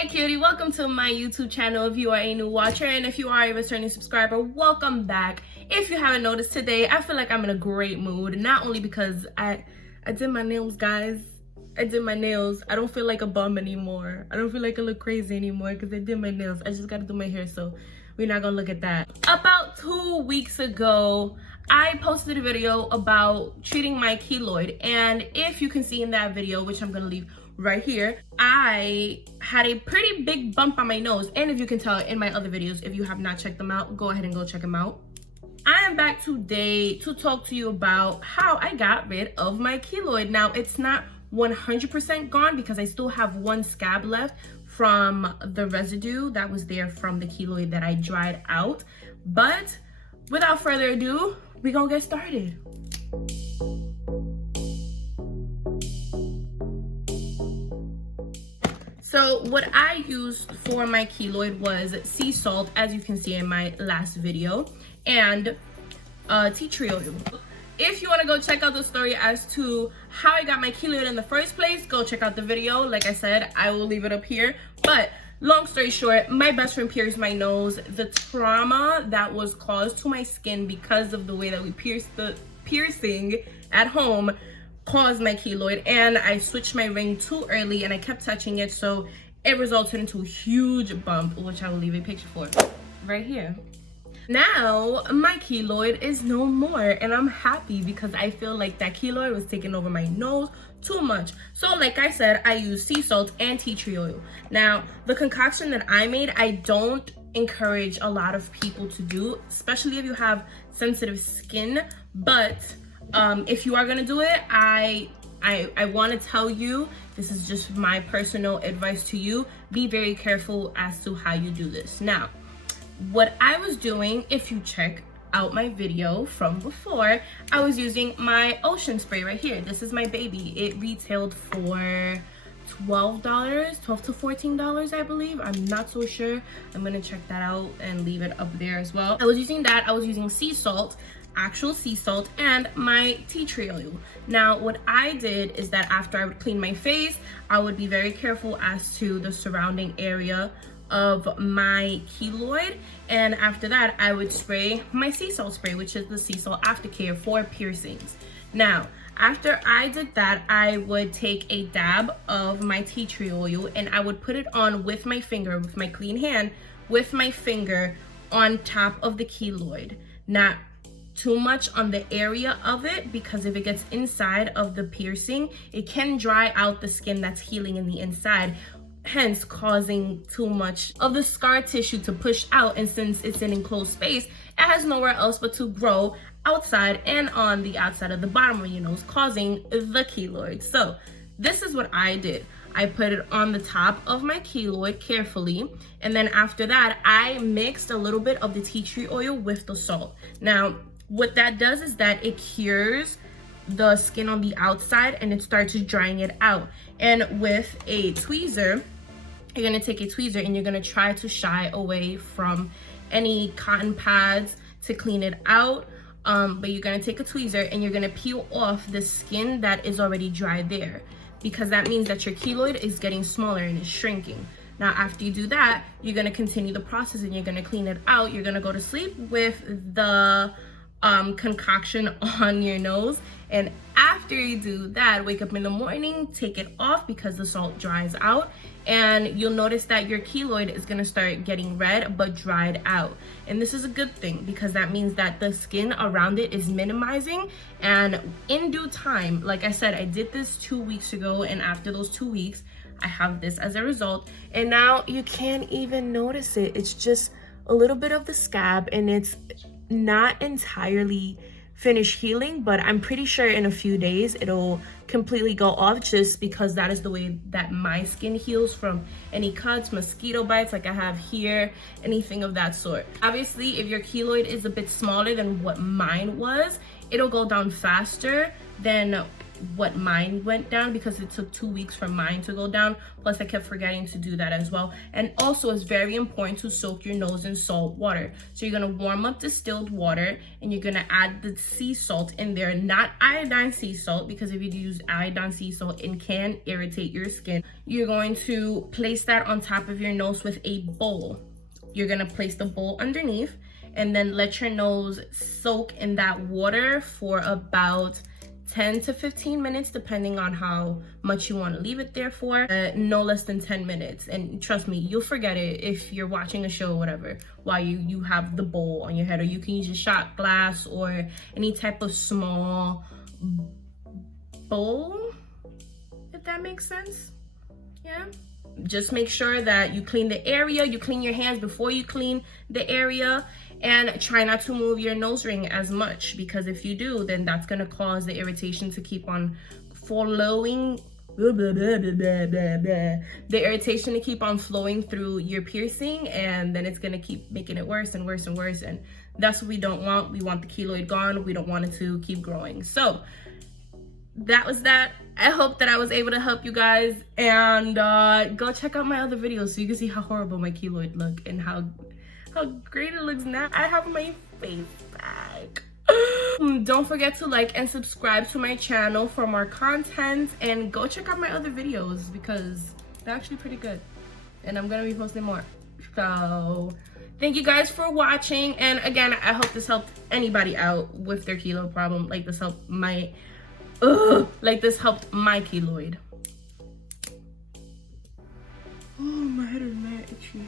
Hey cutie, welcome to my YouTube channel if you are a new watcher, and if you are a returning subscriber, welcome back. If you haven't noticed, today I feel like I'm in a great mood, not only because I did my nails, guys. I did my nails. I don't feel like a bum anymore. I don't feel like I look crazy anymore because I did my nails. I just gotta do my hair, so we're not gonna look at that. About 2 weeks ago, I posted a video about treating my keloid, and if you can see in that video, which I'm gonna leave right here, I had a pretty big bump on my nose, and if you can tell in my other videos, if you have not checked them out, go ahead and go check them out. I am back today to talk to you about how I got rid of my keloid. Now, it's not 100% gone because I still have one scab left from the residue that was there from the keloid that I dried out. But without further ado, we're gonna get started. So what I used for my keloid was sea salt, as you can see in my last video, and tea tree oil. If you want to go check out the story as to how I got my keloid in the first place, go check out the video. Like I said, I will leave it up here. But long story short, my best friend pierced my nose. The trauma that was caused to my skin because of the way that we pierced the piercing at home caused my keloid, and I switched my ring too early and I kept touching it, so it resulted into a huge bump, which I will leave a picture for right here. Now my keloid is no more, and I'm happy because I feel like that keloid was taking over my nose too much. So like I said, I use sea salt and tea tree oil. Now the concoction that I made, I don't encourage a lot of people to do, especially if you have sensitive skin, but if you are gonna do it, I want to tell you, this is just my personal advice to you, be very careful as to how you do this. Now, what I was doing, if you check out my video from before, I was using my ocean spray right here. This is my baby. It retailed for $12 to $14, I believe. I'm not so sure. I'm gonna check that out and leave it up there as well. I was using that. I was using sea salt, actual sea salt, and my tea tree oil. Now what I did is that after I would clean my face, I would be very careful as to the surrounding area of my keloid, and after that I would spray my sea salt spray, which is the sea salt aftercare for piercings. Now after I did that, I would take a dab of my tea tree oil and I would put it on with my finger, with my clean hand, with my finger on top of the keloid. Not too much on the area of it, because if it gets inside of the piercing, it can dry out the skin that's healing in the inside, hence causing too much of the scar tissue to push out, and since it's an enclosed space, it has nowhere else but to grow outside and on the outside of the bottom of your nose, causing the keloid. So this is what I did. I put it on the top of my keloid carefully, and then after that I mixed a little bit of the tea tree oil with the salt. Now what that does is that it cures the skin on the outside and it starts drying it out. And with a tweezer, you're gonna take a tweezer and you're gonna try to shy away from any cotton pads to clean it out. But you're gonna take a tweezer and you're gonna peel off the skin that is already dry there, because that means that your keloid is getting smaller and is shrinking. Now after you do that, you're gonna continue the process and you're gonna clean it out. You're gonna go to sleep with the concoction on your nose, and after you do that, wake up in the morning, take it off because the salt dries out, and you'll notice that your keloid is going to start getting red but dried out. And this is a good thing because that means that the skin around it is minimizing, and in due time, like I said, I did this 2 weeks ago, and after those 2 weeks I have this as a result, and now you can't even notice it. It's just a little bit of the scab, and it's not entirely finished healing, but I'm pretty sure in a few days it'll completely go off, just because that is the way that my skin heals from any cuts, mosquito bites like I have here, anything of that sort. Obviously, if your keloid is a bit smaller than what mine was, it'll go down faster than what mine went down, because it took 2 weeks for mine to go down. Plus I kept forgetting to do that as well. And also it's very important to soak your nose in salt water. So you're gonna warm up distilled water and you're gonna add the sea salt in there, not iodine sea salt, because if you use iodine sea salt, it can irritate your skin. You're going to place that on top of your nose with a bowl. You're gonna place the bowl underneath and then let your nose soak in that water for about 10 to 15 minutes, depending on how much you want to leave it there for. No less than 10 minutes. And trust me, you'll forget it if you're watching a show or whatever while you have the bowl on your head, or you can use a shot glass or any type of small bowl, if that makes sense. Yeah. Just make sure that you clean the area, you clean your hands before you clean the area, and try not to move your nose ring as much, because if you do, then that's going to cause the irritation to keep on flowing. The irritation to keep on flowing through your piercing, and then it's going to keep making it worse and worse and worse, and that's what we don't want. We want the keloid gone. We don't want it to keep growing. So that was that. I hope that I was able to help you guys, and go check out my other videos so you can see how horrible my keloid look and how great it looks now. I have my face back. Don't forget to like and subscribe to my channel for more content, and go check out my other videos because they're actually pretty good, and I'm gonna be posting more. So thank you guys for watching, and again, I hope this helped anybody out with their keloid problem. Like this helped my keloid. Oh, my head is mad itchy.